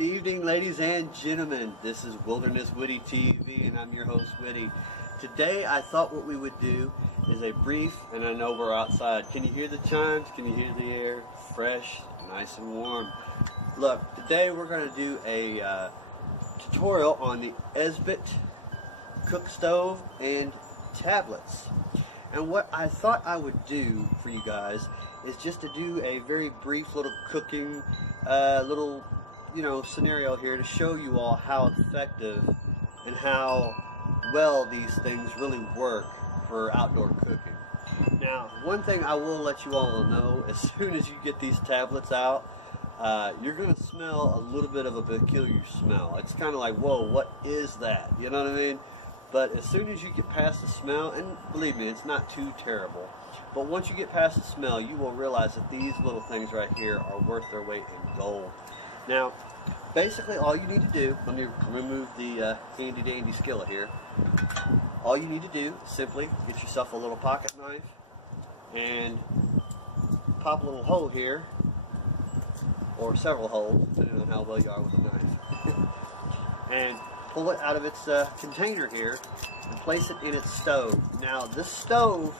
Good evening, ladies and gentlemen. This is Wilderness Witty TV, and I'm your host, Witty. Today, I thought what we would do is a brief, and I know we're outside. Can you hear the chimes? Can you hear the air? Fresh, nice and warm. Look, today we're going to do a tutorial on the espot cook stove and tablets. And what I thought I would do for you guys is just to do a very brief little cooking scenario here to show you all how effective and how well these things really work for outdoor cooking. Now, one thing I will let you all know, as soon as you get these tablets out, you're going to smell a little bit of a peculiar smell. It's kind of like, whoa, what is that? You know what I mean? But as soon as you get past the smell, and believe me, it's not too terrible, but once you get past the smell, you will realize that these little things right here are worth their weight in gold. Now, basically all you need to do, let me remove the handy dandy skillet here. All you need to do is simply get yourself a little pocket knife and pop a little hole here, or several holes, depending on how well you are with a knife. And pull it out of its container here and place it in its stove. Now, this stove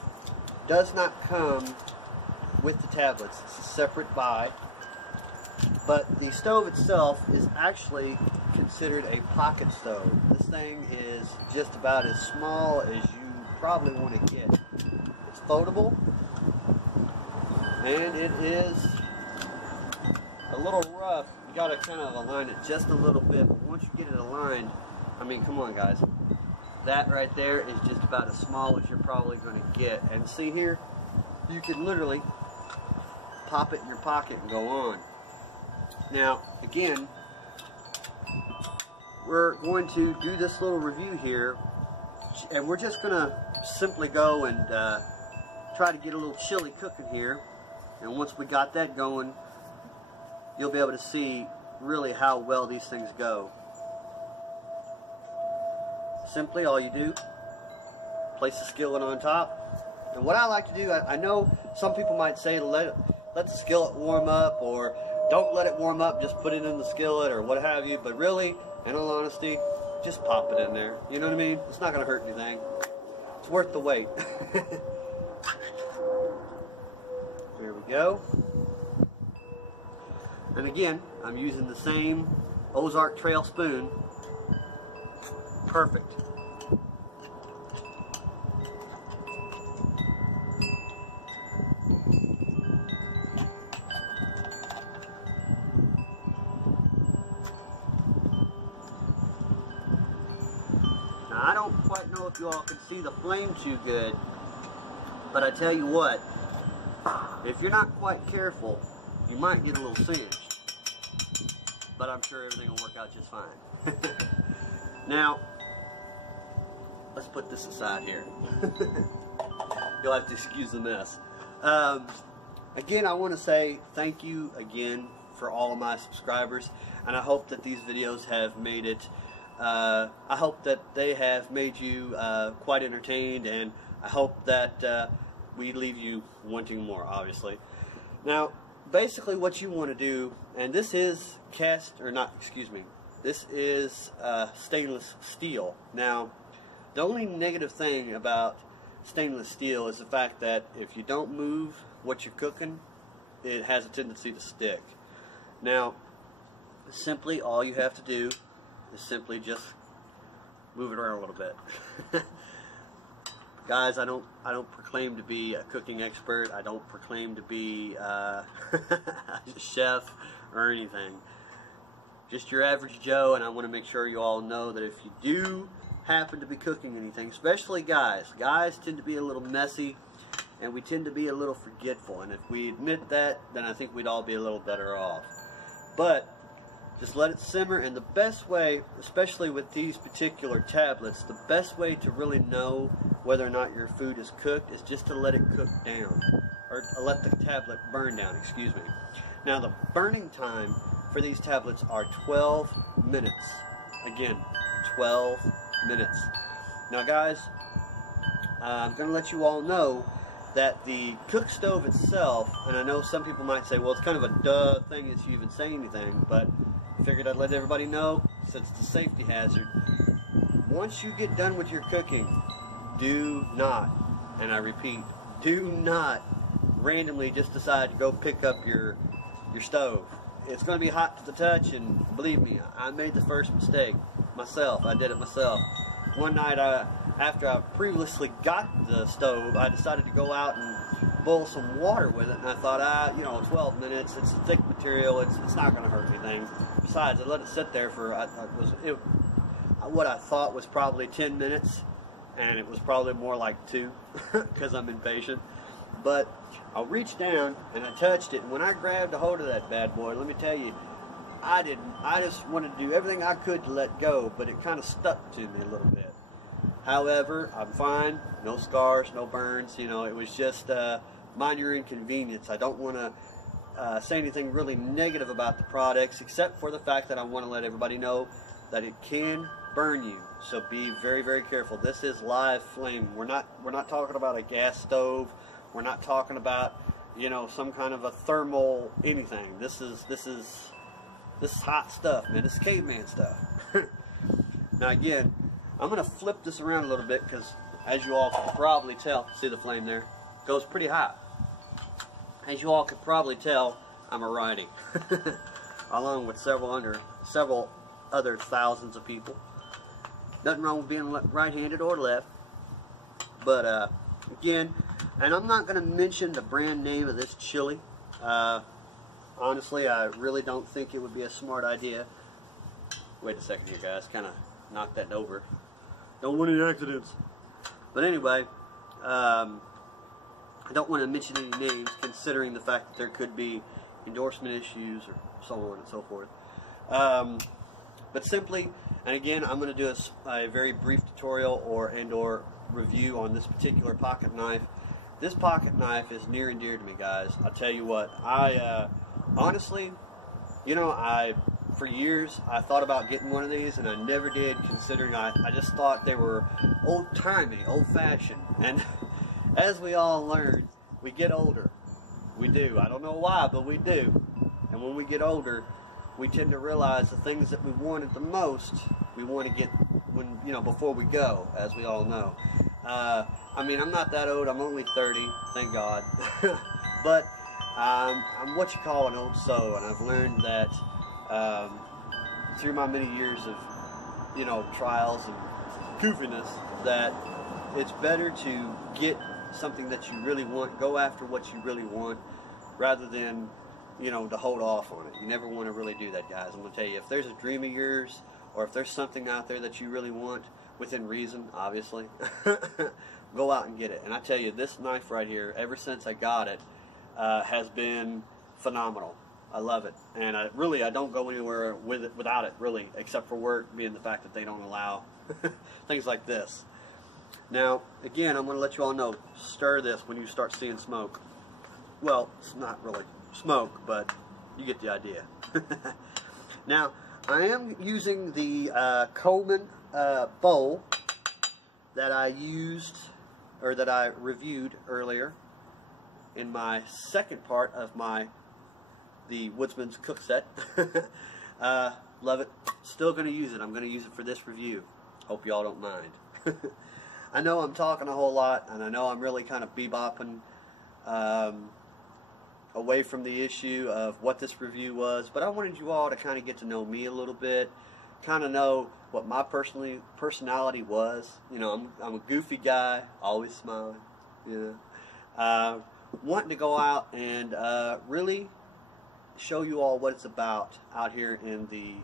does not come with the tablets. It's a separate buy. But the stove itself is actually considered a pocket stove. This thing is just about as small as you probably want to get. It's foldable, and it is a little rough. You got to kind of align it just a little bit, but once you get it aligned, I mean, come on guys, that right there is just about as small as you're probably going to get. And see here, you can literally pop it in your pocket and go on. Now, again, we're going to do this little review here, and we're just going to simply go and try to get a little chili cooking here. And once we got that going, you'll be able to see really how well these things go. Simply, all you do, place the skillet on top. And what I like to do, I know some people might say let the skillet warm up, or don't let it warm up, just put it in the skillet or what have you, but really, in all honesty, just pop it in there. You know what I mean? It's not going to hurt anything. It's worth the wait. Here we go. And again, I'm using the same Ozark Trail spoon. Perfect. Now, I don't quite know if you all can see the flame too good, but I tell you what, if you're not quite careful, you might get a little singed, but I'm sure everything will work out just fine. Now, let's put this aside here. You'll have to excuse the mess. Again, I want to say thank you again for all of my subscribers, and I hope that these videos have made it, I hope that they have made you quite entertained, and I hope that we leave you wanting more, obviously. Now, basically what you want to do, and this is this is stainless steel. Now, the only negative thing about stainless steel is the fact that if you don't move what you're cooking, it has a tendency to stick. Now, simply all you have to do is simply just move it around a little bit. Guys, I don't proclaim to be a cooking expert. I don't proclaim to be a chef or anything. Just your average Joe, and I want to make sure you all know that if you do happen to be cooking anything, especially guys tend to be a little messy, and we tend to be a little forgetful, and if we admit that, then I think we'd all be a little better off. But just let it simmer, and the best way, especially with these particular tablets, the best way to really know whether or not your food is cooked is just to let it cook down, or let the tablet burn down, excuse me. Now, the burning time for these tablets are 12 minutes. Again, 12 minutes. Now guys, I'm going to let you all know that the cook stove itself, and I know some people might say, well, it's kind of a duh thing that you even say anything, but figured I'd let everybody know, since it's a safety hazard. Once you get done with your cooking, do not, and I repeat, do not randomly just decide to go pick up your stove. It's going to be hot to the touch, and believe me, I made the first mistake myself. I did it myself. One night, after I previously got the stove, I decided to go out and boil some water with it, and I thought, you know, 12 minutes, it's a thick material, it's not going to hurt anything. Besides, I let it sit there for, what I thought was probably 10 minutes, and it was probably more like 2, because I'm impatient. But I reached down, and I touched it, and when I grabbed a hold of that bad boy, let me tell you, I just wanted to do everything I could to let go, but it kind of stuck to me a little bit. However, I'm fine, no scars, no burns, you know, it was just minor inconvenience. I don't want to say anything really negative about the products, except for the fact that I want to let everybody know that it can burn you. So be very, very careful. This is live flame. We're not talking about a gas stove. We're not talking about, you know, some kind of a thermal anything. This is hot stuff, man. This is caveman stuff. Now again, I'm going to flip this around a little bit because, as you all can probably tell, see the flame there? Goes pretty hot. As you all can probably tell, I'm a righty, along with several other thousands of people. Nothing wrong with being right-handed or left. But again, and I'm not going to mention the brand name of this chili. Honestly, I really don't think it would be a smart idea. Wait a second here, guys. Kind of knocked that over. Don't want any accidents. But anyway, I don't want to mention any names, considering the fact that there could be endorsement issues or so on and so forth. But simply, and again, I'm going to do a very brief tutorial or review on this particular pocket knife. This pocket knife is near and dear to me, guys. I'll tell you what, honestly, you know, for years, I thought about getting one of these, and I never did, considering I just thought they were old-timey, old-fashioned. And as we all learn, we get older. We do. I don't know why, but we do. And when we get older, we tend to realize the things that we wanted the most, we want to get before we go, as we all know. I mean, I'm not that old. I'm only 30, thank God. But I'm what you call an old soul, and I've learned that through my many years of, you know, trials and goofiness, that it's better to get something that you really want, go after what you really want, rather than, you know, to hold off on it. You never want to really do that, guys. I'm going to tell you, if there's a dream of yours, or if there's something out there that you really want, within reason, obviously, go out and get it. And I tell you, this knife right here, ever since I got it, has been phenomenal. I love it, and I don't go anywhere without it, really, except for work, being the fact that they don't allow things like this. Now, again, I'm going to let you all know, stir this when you start seeing smoke. Well, it's not really smoke, but you get the idea. Now, I am using the Coleman bowl that I used, or that I reviewed earlier in my second part of the Woodsman's Cook Set. Love it. Still going to use it. I'm going to use it for this review. Hope y'all don't mind. I know I'm talking a whole lot, and I know I'm really kind of bebopping away from the issue of what this review was, but I wanted you all to kind of get to know me a little bit, kind of know what my personality was. You know, I'm a goofy guy, always smiling, you know. Wanting to go out and really show you all what it's about out here in the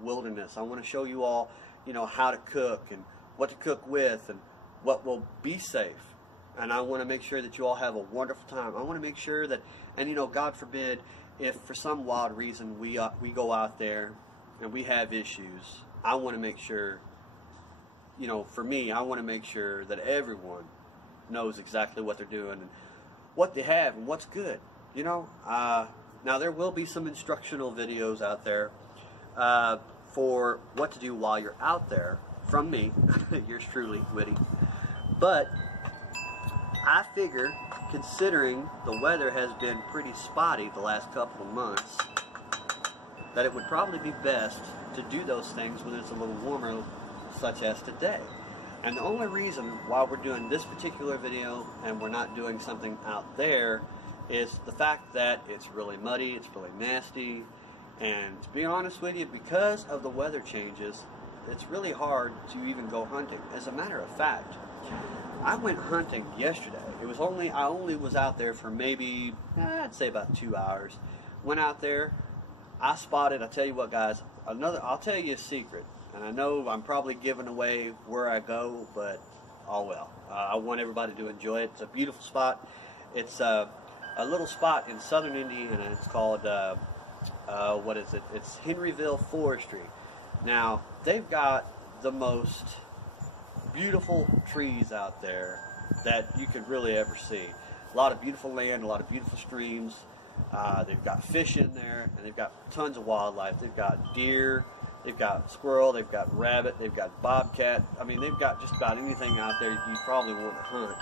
wilderness. I want to show you all, you know, how to cook and what to cook with and what will be safe. And I want to make sure that you all have a wonderful time. I want to make sure that, and you know, God forbid, if for some wild reason we go out there and we have issues, I want to make sure, you know, for me, I want to make sure that everyone knows exactly what they're doing and what they have and what's good, you know. Now, there will be some instructional videos out there for what to do while you're out there from me, yours truly, Witty. But I figure, considering the weather has been pretty spotty the last couple of months, that it would probably be best to do those things when it's a little warmer, such as today. And the only reason why we're doing this particular video and we're not doing something out there is the fact that it's really muddy, it's really nasty, and to be honest with you, because of the weather changes, it's really hard to even go hunting. As a matter of fact, I went hunting yesterday. I only was out there for maybe, I'd say about 2 hours. Went out there, I spotted, I'll tell you what guys, I'll tell you a secret. And I know I'm probably giving away where I go, but oh well. I want everybody to enjoy it. It's a beautiful spot. It's a little spot in southern Indiana. It's called, what is it? It's Henryville Forestry. Now, they've got the most beautiful trees out there that you could really ever see. A lot of beautiful land, a lot of beautiful streams. They've got fish in there, and they've got tons of wildlife. They've got deer, they've got squirrel, they've got rabbit, they've got bobcat. I mean, they've got just about anything out there you probably want to hunt.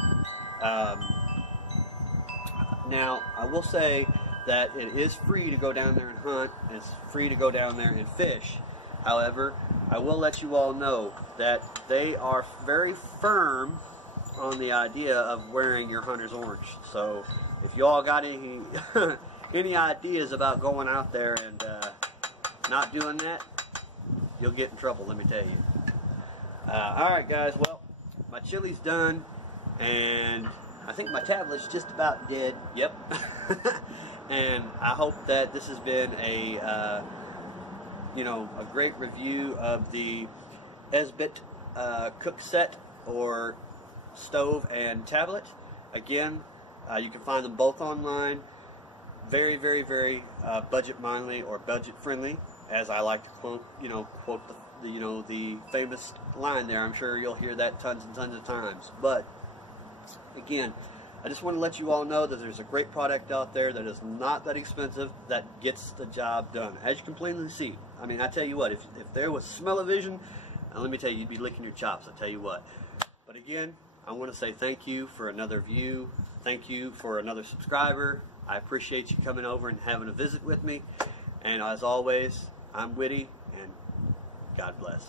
Now, I will say that it is free to go down there and hunt, and it's free to go down there and fish. However, I will let you all know that they are very firm on the idea of wearing your hunter's orange. So if you all got any any ideas about going out there and not doing that, you'll get in trouble, let me tell you. Alright guys, well, my chili's done, and I think my tablet's just about dead. Yep. And I hope that this has been a a great review of the Espot cook set, or stove and tablet. Again, you can find them both online. Very, very, very budget mindly, or budget friendly, as I like to quote the famous line there. I'm sure you'll hear that tons and tons of times. But again, I just want to let you all know that there's a great product out there that is not that expensive, that gets the job done. As you can plainly see. I mean, I tell you what, if there was smell-o-vision, let me tell you, you'd be licking your chops, I tell you what. But again, I want to say thank you for another view. Thank you for another subscriber. I appreciate you coming over and having a visit with me. And as always, I'm Whitty, and God bless.